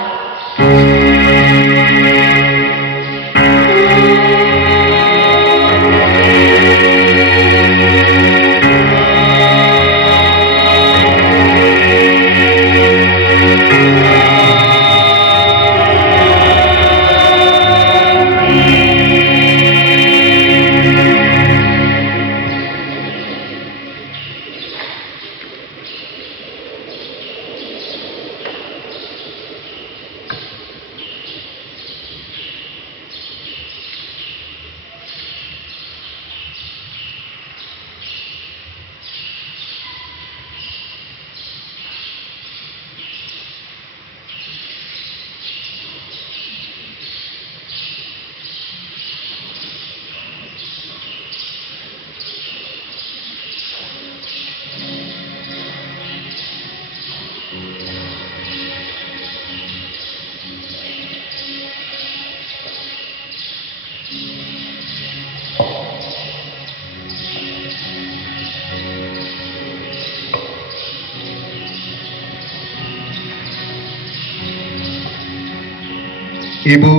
Ibu,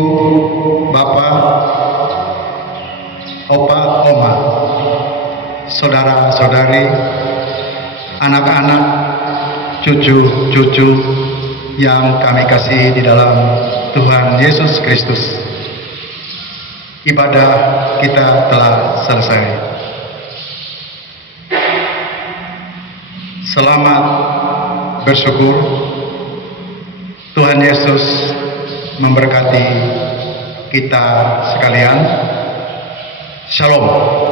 Bapak, Opa, Oma, saudara-saudari, anak-anak, cucu-cucu yang kami kasih di dalam Tuhan Yesus Kristus. Ibadah kita telah selesai. Selamat bersyukur. Tuhan Yesus memberkati kita sekalian. Shalom.